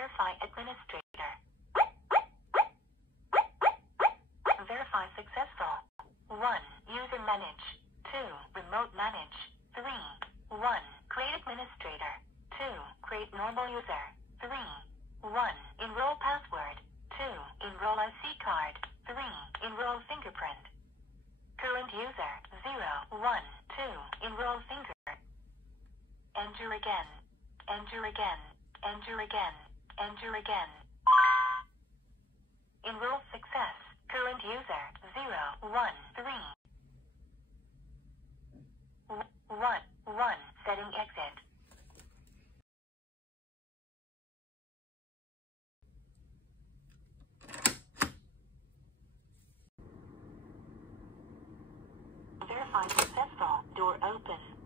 Verify administrator. Verify successful. 1. User manage. 2. Remote manage. 3. 1. Create administrator. 2. Create normal user. 3. 1. Enroll password. 2. Enroll IC card. 3. Enroll fingerprint. Current user 0, 1, 2. Enroll finger. Enter again. Enter again. Enter again. Enter again. Enroll success. Current user 0, 1, 3. 1, 1. Setting exit. Verify successful. Door open.